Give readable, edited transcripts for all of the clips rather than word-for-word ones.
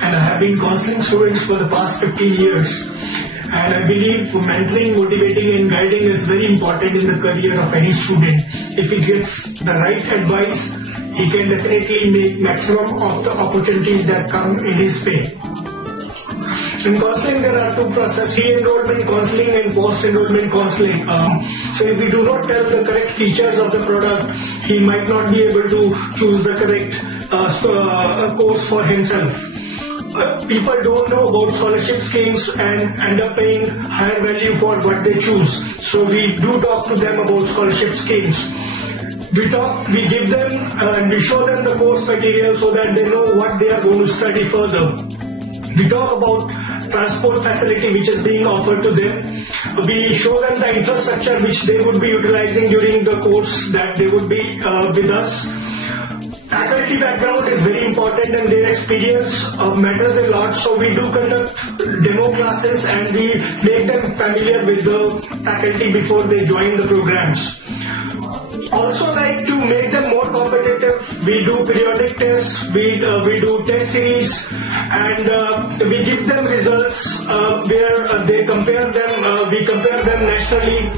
and I have been counseling students for the past 15 years. And I believe mentoring, motivating and guiding is very important in the career of any student. If he gets the right advice, he can definitely make maximum of the opportunities that come in his way. In counseling, there are two processes: pre-enrollment counseling and post-enrollment counseling. So if we do not tell the correct features of the product, he might not be able to choose the correct course for himself. People don't know about scholarship schemes and end up paying higher value for what they choose. So we do talk to them about scholarship schemes. We give them and we show them the course material so that they know what they are going to study further. We talk about transport facility which is being offered to them. We show them the infrastructure which they would be utilizing during the course that they would be with us. Faculty background is very important and their experience matters a lot. So we do conduct demo classes and we make them familiar with the faculty before they join the programs. Also, like to make them more competitive, we do periodic tests, we do test series, and we give them results where they compare them. We compare them nationally.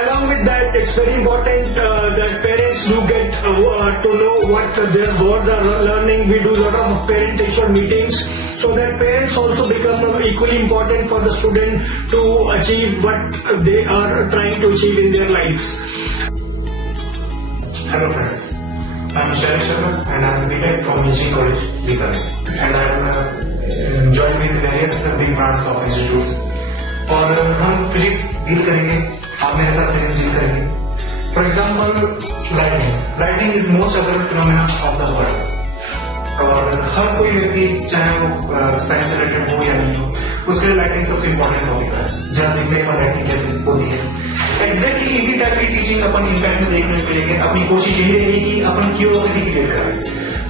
Along with that, it's very important that parents do get to know what their boards are learning. We do a lot of parent-teacher meetings so that parents also become equally important for the student to achieve what they are trying to achieve in their lives. Hello friends, I'm Sharik Sharma and I'm BTech from Engineering College, Bikaner, and I'm joined with various big brands of institutes. और हम physics deal करेंगे, आप मेरे साथ physics deal करेंगे. For example lightning is most other phenomena of the world और हर कोई व्यक्ति चाहे वो साइंस रिलेटेड हो या नहीं हो उसके लिए लाइटिंग सबसे इम्पोर्टेंट टॉपिक है. जहाँ देखते हैं लाइटिंग कैसे होती है. एग्जैक्टली इसी टाइप की टीचिंग अपन इम्पैक्ट में देखने को मिलेगी. अपनी कोशिश यही रहेगी कि अपन क्यूरियोसिटी क्रिएट करें.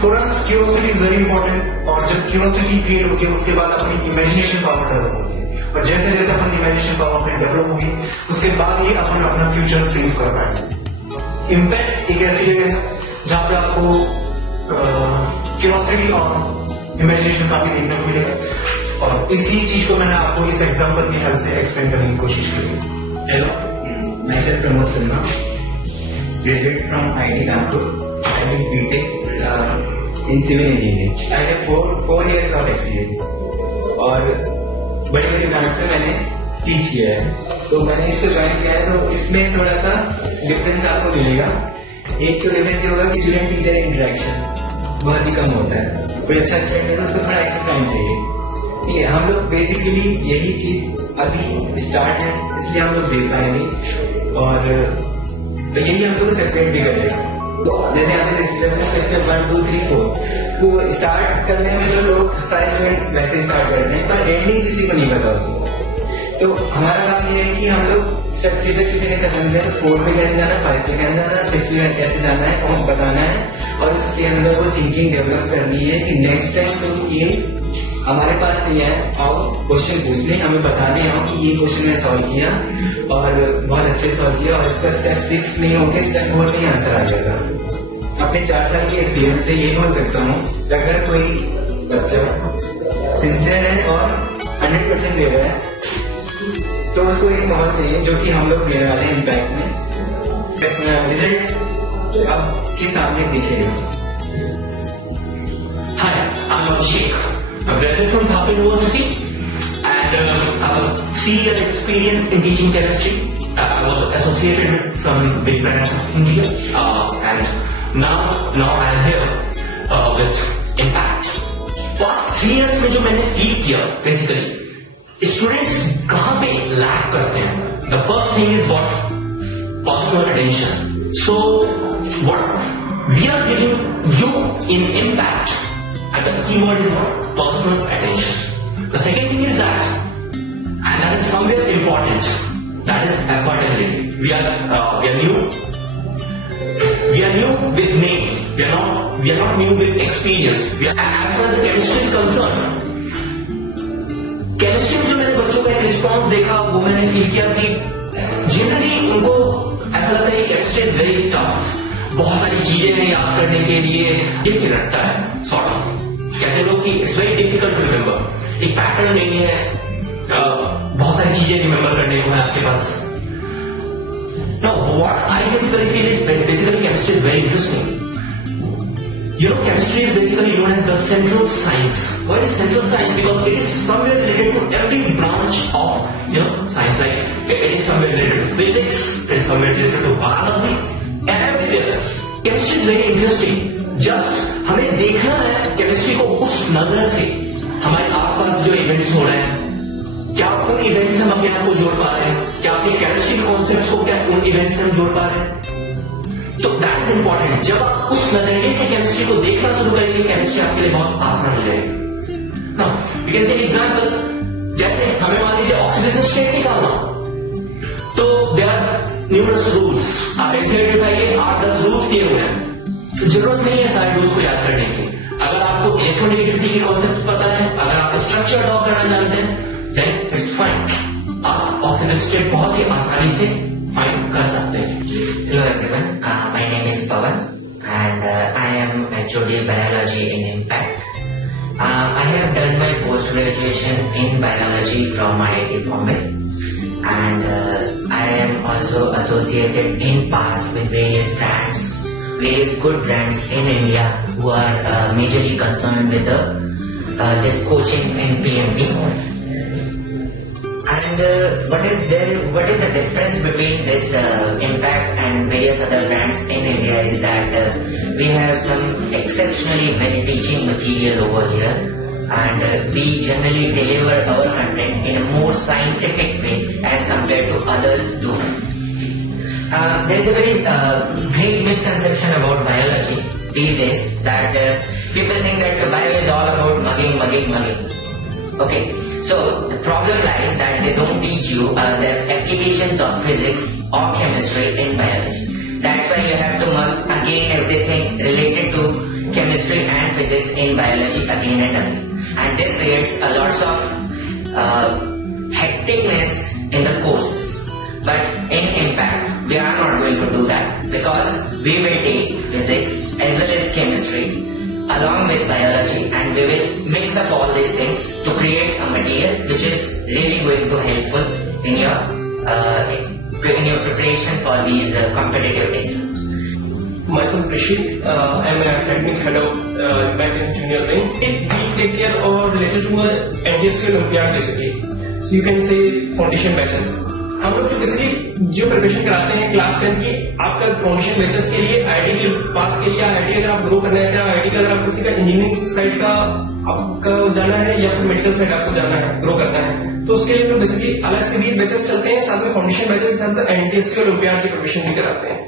For us curiosity is very important और जब क्यूरियोसिटी क्रिएट होती है उसके बाद अपनी इमेजिनेशन पावर डेवलप होती है और जैसे जैसे अपन इमेजिनेशन पावर अपनी डेवलप होगी उसके बाद ही अपन अपना फ्यूचर सेव कर पाएंगे. इम्पैक्ट एक ऐसी जगह है जहाँ पे आपको क्यूरियोसिटी और इमेजिनेशन काफी देखने को मिलेगा और इसी चीज को मैंने आपको इस एग्जाम्पल की हेल्प से एक्सप्लेन करने की कोशिश की. Hello, myself Pramod Sinha, graduate from IIT Kanpur. I did BTech in civil engineering. I have four years of experience. और बड़ी बड़ी ब्रांच में मैंने टीच किया है. तो मैंने इसको ज्वाइन किया है तो इसमें थोड़ा सा डिफरेंस आपको मिलेगा. एक तो डिफरेंस ये होगा कि स्टूडेंट टीचर इंटरेक्शन बहुत ही कम होता है. कोई अच्छा स्टूडेंट है तो उसको थोड़ा एक्स्ट्रा टाइम चाहिए. ठीक है, हम लोग बेसिकली यही चीज अभी स्टार्ट है इसलिए हम लोग दे पाए नहीं और तो यही हम लोग सेपरेट भी करेंगे. तो जैसे यहाँ पे 6 में इसमें 1 2 3 4 तो स्टार्ट करने में जो लोग सारे स्टूडेंट वैसे ही स्टार्ट करते हैं पर एंडिंग किसी को नहीं पता होती. तो हमारा काम ये है कि हम लोग स्टेप 3 पे किसी ने खत्म किया तो 4 पे कैसे जाना है, 5 पे कैसे जाना है, 6 पे कैसे जाना है और बताना है और उसके अंदर वो थिंकिंग डेवलप करनी है कि नेक्स्ट टाइम तो ये हमारे पास नहीं है और क्वेश्चन पूछने हमें बताने आओ कि ये क्वेश्चन मैंने सॉल्व किया और बहुत अच्छे सॉल्व किया और इसका स्टेप 6 नहीं होंगे स्टेप 4 में आंसर आ जाएगा. अपने 4 साल की एक्सपीरियंस से ये बोल सकता हूँ अगर कोई बच्चा सिंसियर है और 100% दे रहा है तो उसको एक माहौल चाहिए जो कि हम लोग देने वाले हैं इम्पैक्ट में. रिजल्ट आपके सामने दिखेगा. Hi, I'm Abhishek. I'm a graduate from Thapar University and I have a 3-year experience in teaching chemistry. I was associated with some big brands of India and now I am here with Impact. First 3 years में जो मैंने feel किया basically students कहाँ पे lack करते हैं. The first thing is what personal attention. So what we are giving you in Impact. And the keyword is what? Personal attention. The second thing is that, and that is somewhere important, that is affordability. We are new. We are new with name. We are not new with experience. As far as the chemistry is concerned, chemistry में जो मैंने बच्चों का एक response देखा वो मैंने feel किया कि जनरली उनको ऐसा लगता है केमिस्ट्री इज वेरी टफ. बहुत सारी चीजें हैं याद करने के लिए, ये रटता है सॉर्ट ऑफ. कहते लोग कि कि it's very difficult to remember, एक पैटर्न नहीं है, बहुत सारी चीजें रिमेम्बर करने को है आपके पास. Now, what I basically feel is basically chemistry is very interesting. You know, chemistry is basically known as the central science. Why is central science? Because it is somewhere related to every branch of, science. Like, it is somewhere related to physics, it is somewhere related to biology, and everywhere. Chemistry is very interesting. Just, हमें देखना है chemistry को उस नजर से, हमारे आसपास जो इवेंट्स हो रहे हैं, क्या उन इवेंट्स से हम अपने आप को जोड़ पा रहे हैं, क्या अपने केमिस्ट्री कॉन्सेप्ट्स को क्या उन इवेंट्स से हम जोड़ पा रहे हैं. तो दैट इज इंपॉर्टेंट. जब आप उस नजरिए से केमिस्ट्री को देखना शुरू करेंगे, केमिस्ट्री आपके लिए बहुत आसान हो जाएगी. Now we can say example, जैसे हमें मान लीजिए ऑक्सीडेशन स्टेट निकालना, तो देयर आर न्यूमरस रूल्स. आप एनसीईआरटी उठाइए, 8-10 रूल्स दिए हुए हैं. जरूरत नहीं है सारे रूल्स को याद करने की. अगर आपको इलेक्ट्रोनेगेटिविटी के कॉन्सेप्ट पता है, अगर आप स्ट्रक्चर ड्रॉ करना जानते हैं, then it's fine. आप ऑक्सीडेशन स्टेट बहुत ही आसानी से फाइंड कर सकते हैं. Hello everyone, my name is Pawan and I am HOD Biology in Impact. I have done my post-graduation in biology from IIT Bombay and I am also associated in past with various good brands in India who are majorly concerned with this coaching in PMP. And what is the difference between this Impact and various other brands in India is that we have some exceptionally well teaching material over here and we generally deliver our content in a more scientific way as compared to others do. There is a very great misconception about biology these days that people think that bio is all about mugging. Okay. So the problem lies that they don't teach you the applications of physics or chemistry in biology. That's why you have to mug again everything related to chemistry and physics in biology again and again. And this creates a lot of hecticness in the courses. But in Impact, we are not going to do that because we will take physics as well as chemistry along with biology and we will mix up all these things to create a material which is really going to helpful in your preparation for these competitive exams. Myself Rashid, I am a academic head of Impact in Junior Wing. We take care or related to NTSC Olympiad basically. So you can say foundation batches. हम लोग जो preparation कराते हैं class 10 की, आपका foundation batches के लिए IT के बात के लिए, आईटी अगर आप ग्रो करना है, आईटी का अगर आपको किसी का इंजीनियरिंग साइड का आपका जाना है या फिर मेडिकल साइड आपको जाना है, ग्रो करना है, तो उसके लिए तो बेसिकली अलग से भी बैचेस चलते हैं, साथ में फाउंडेशन बैचेस के साथ एनटीएससी और ओलंपियाड की प्रिपरेशन भी कराते हैं.